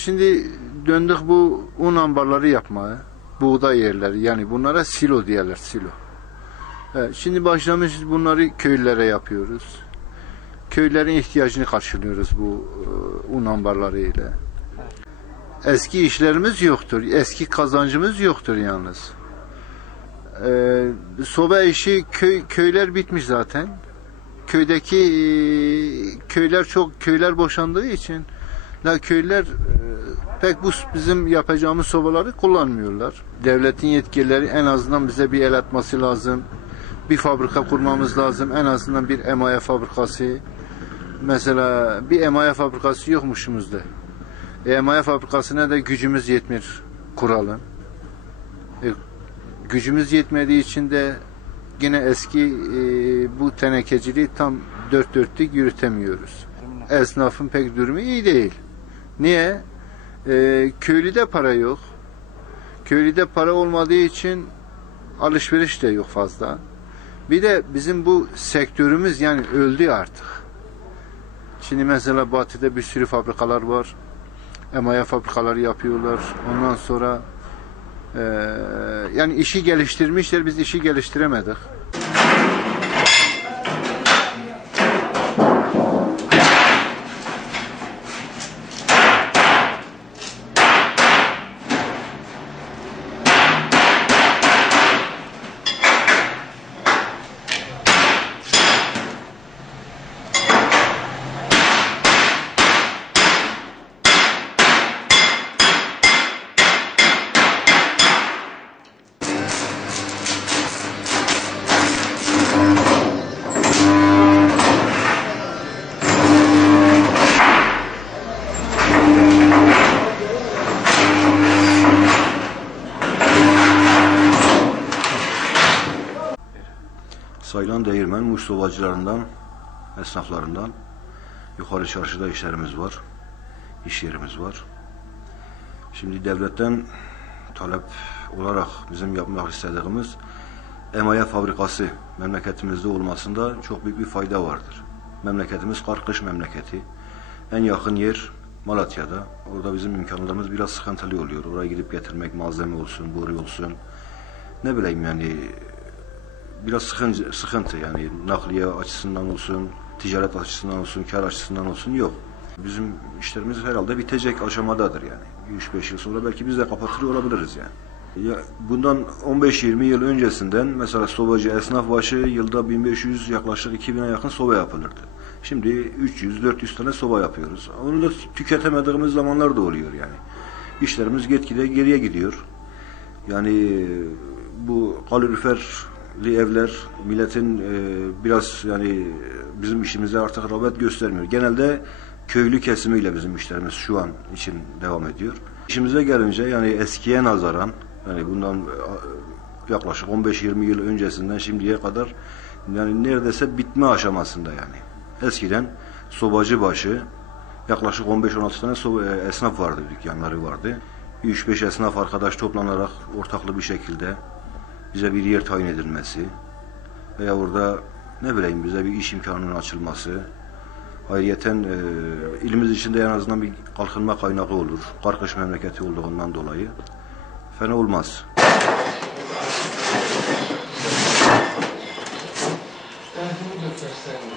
Şimdi döndük bu un ambarları yapmaya. Buğday yerleri, yani bunlara silo diyorlar, silo. Evet, şimdi başlamış bunları köylere yapıyoruz. Köylerin ihtiyacını karşılıyoruz bu un ambarları ile. Eski işlerimiz yoktur, eski kazancımız yoktur yalnız. Soba işi, köyler bitmiş zaten. Köydeki köyler boşandığı için da köyler pek bu bizim yapacağımız sobaları kullanmıyorlar. Devletin yetkilileri en azından bize bir el atması lazım. Bir fabrika kurmamız lazım. En azından bir emaye fabrikası. Mesela bir emaye fabrikası yokmuşumuzda. Emaye fabrikasına da gücümüz yetmiyor kuralım. Gücümüz yetmediği için de yine eski bu tenekeciliği tam dört dörtlük yürütemiyoruz. Esnafın pek durumu iyi değil. Niye? Köylüde para yok. Köylüde para olmadığı için alışveriş de yok fazla. Bir de bizim bu sektörümüz yani öldü artık. Şimdi mesela Batı'da bir sürü fabrikalar var. Emaye fabrikaları yapıyorlar. Ondan sonra yani işi geliştirmişler, biz işi geliştiremedik. Sayılan Değirmen, Muş sobacılarından, esnaflarından yukarı çarşıda işlerimiz var, iş yerimiz var. Şimdi devletten talep olarak bizim yapmak istediğimiz emaye fabrikası memleketimizde olmasında çok büyük bir fayda vardır. Memleketimiz kar-kış memleketi. En yakın yer Malatya'da. Orada bizim imkanlarımız biraz sıkıntılı oluyor. Oraya gidip getirmek, malzeme olsun, boru olsun. Ne bileyim yani biraz sıkıntı yani nakliye açısından olsun, ticaret açısından olsun, kar açısından olsun yok. Bizim işlerimiz herhalde bitecek aşamadadır yani. 3-5 yıl sonra belki biz de kapatır olabiliriz yani. Ya bundan 15-20 yıl öncesinden mesela sobacı esnaf başı yılda 1500 yaklaşık 2000'e yakın soba yapılırdı. Şimdi 300-400 tane soba yapıyoruz. Onu da tüketemediğimiz zamanlar da oluyor yani. İşlerimiz gitgide geriye gidiyor. Yani bu kaloriferli evler milletin biraz yani bizim işimize artık rağbet göstermiyor. Genelde köylü kesimiyle bizim işlerimiz şu an için devam ediyor. İşimize gelince yani eskiye nazaran yani bundan yaklaşık 15-20 yıl öncesinden şimdiye kadar yani neredeyse bitme aşamasında yani. Eskiden sobacı başı yaklaşık 15-16 tane esnaf vardı, dükkanları vardı. 3-5 esnaf arkadaş toplanarak ortaklı bir şekilde bize bir yer tayin edilmesi veya orada ne bileyim bize bir iş imkanının açılması, ayrıyeten ilimiz içinde en azından bir kalkınma kaynağı olur. Kar-kış memleketi olduğundan dolayı fena olmaz. Ben bunu göstereyim.